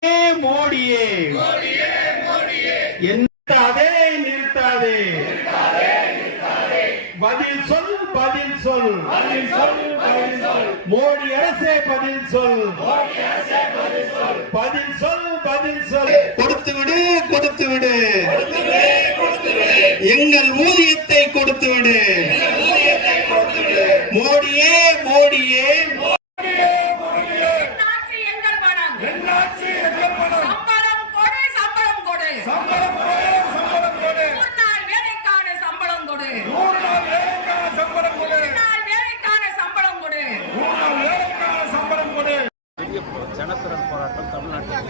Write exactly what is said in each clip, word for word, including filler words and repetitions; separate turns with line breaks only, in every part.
மோடியே நிறுத்தாதே நிறுத்தாதே பதில் சொல் பதில் சொல் மோடி அரசே பதில் சொல் பதில் சொல் பதில் சொல் கொடுத்து விடு கொடுத்து விடு எங்கள் ஊதியத்தை கொடுத்து விடு மோடியே மோடியே
ஜனத்திரள் போராட்டம் தமிழ்நாட்டில்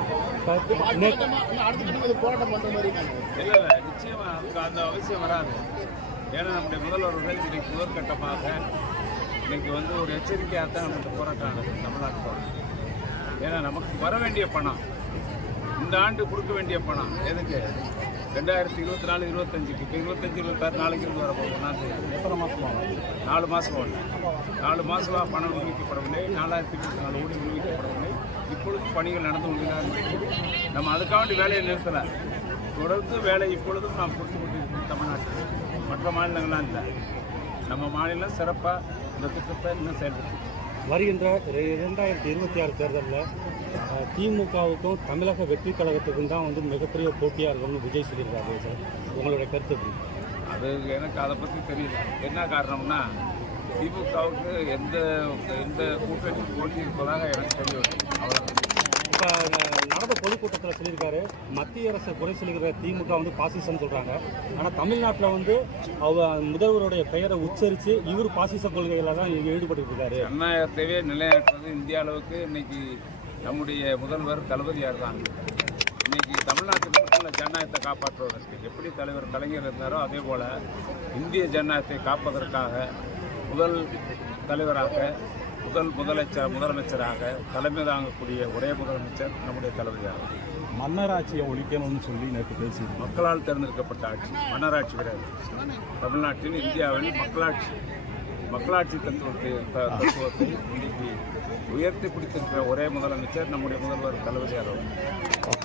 இல்லை இல்லை நிச்சயமா அதுக்கு அந்த அவசியம் வராது. ஏன்னா நம்முடைய முதல்வர்கள் இன்னைக்கு முதற்கட்டமாக இன்னைக்கு வந்து ஒரு எச்சரிக்கையாக தான் நமக்கு போராட்டம் நடக்குது தமிழ்நாட்டு போராட்டம். ஏன்னா நமக்கு வர வேண்டிய பணம் இந்த ஆண்டு கொடுக்க வேண்டிய பணம் எதுக்கு ரெண்டாயிரத்தி இருபத்தி நாலு இருபத்தஞ்சுக்கு இப்போ இருபத்தஞ்சு இருபத்தாறு நாளைக்கு இருந்து வர போகணும். எத்தனை மாதமாக நாலு மாதம் இல்லை நாலு மாதமாக பணம் விடுவிக்கப்படவில்லை. நாலாயிரத்தி இருபத்தி நாலு கோடி விடுவிக்கப்படவில்லை. இப்பொழுது பணிகள் நடந்து கொண்டிருக்கிறது. நம்ம அதுக்காண்டி வேலையை நிறுத்தலை. தொடர்ந்து வேலை இப்பொழுதும் நாம் கொடுத்து கொண்டிருக்கிறோம் தமிழ்நாட்டில். மற்ற மாநிலங்கள்லாம் இல்லை. நம்ம மாநிலம் சிறப்பாக இந்த திட்டத்தை இன்னும் செயல்படுத்தி
வருகின்ற இரண்டாயிரத்தி இருபத்தி ஆறு தேர்தலில் திமுகவுக்கும் தமிழக வெற்றி கழகத்துக்கும் தான் வந்து மிகப்பெரிய போட்டியாக இருக்கும்னு விஜய் சொல்லியிருக்காரு சார். உங்களுடைய கருத்து எப்படி?
அது எனக்கு அதை பற்றி தெரியல. என்ன காரணம்னா திமுகவுக்கு எந்த எந்த கூட்டணி போட்டி இருப்பதாக எனக்கு தெரியவில்லை. அவ்வளோ
இப்போ நடந்த பொதுக்கூட்டத்தில் சொல்லியிருக்காரு மத்திய அரசு குறை சொல்லுகிற திமுக வந்து பாசிசம் சொல்கிறாங்க. ஆனால் தமிழ்நாட்டில் வந்து அவ முதல்வருடைய பெயரை உச்சரித்து இவர் பாசிச கொள்கையில் தான் ஈடுபட்டு இருக்காரு.
ஜனநாயகத்தையே நிலைநாட்டுறது இந்திய அளவுக்கு இன்னைக்கு நம்முடைய முதல்வர் தளபதியார் தான். இன்னைக்கு தமிழ்நாட்டு மக்கள் ஜனநாயகத்தை காப்பாற்றுவதற்கு எப்படி தலைவர் கலைஞர் இருந்தாரோ அதே போல் இந்திய ஜனநாயகத்தை காப்பதற்காக முதல் தலைவராக முதல் முதலமைச்சர் முதலமைச்சராக தலைமை தாங்கக்கூடிய ஒரே முதலமைச்சர் நம்முடைய தளபதியார்.
மன்னராட்சியை ஒழிக்கணும்னு சொல்லி நேற்று பேசி
மக்களால் தேர்ந்தெடுக்கப்பட்ட ஆட்சி மன்னராட்சி கிடையாது. தமிழ்நாட்டில் இந்தியாவில் மக்களாட்சி மக்களாட்சி தத்துவத்தை தத்துவத்தை இன்னைக்கு உயர்த்தி பிடித்திருக்கிற ஒரே முதலமைச்சர் நம்முடைய முதல்வர் தளபதியார்.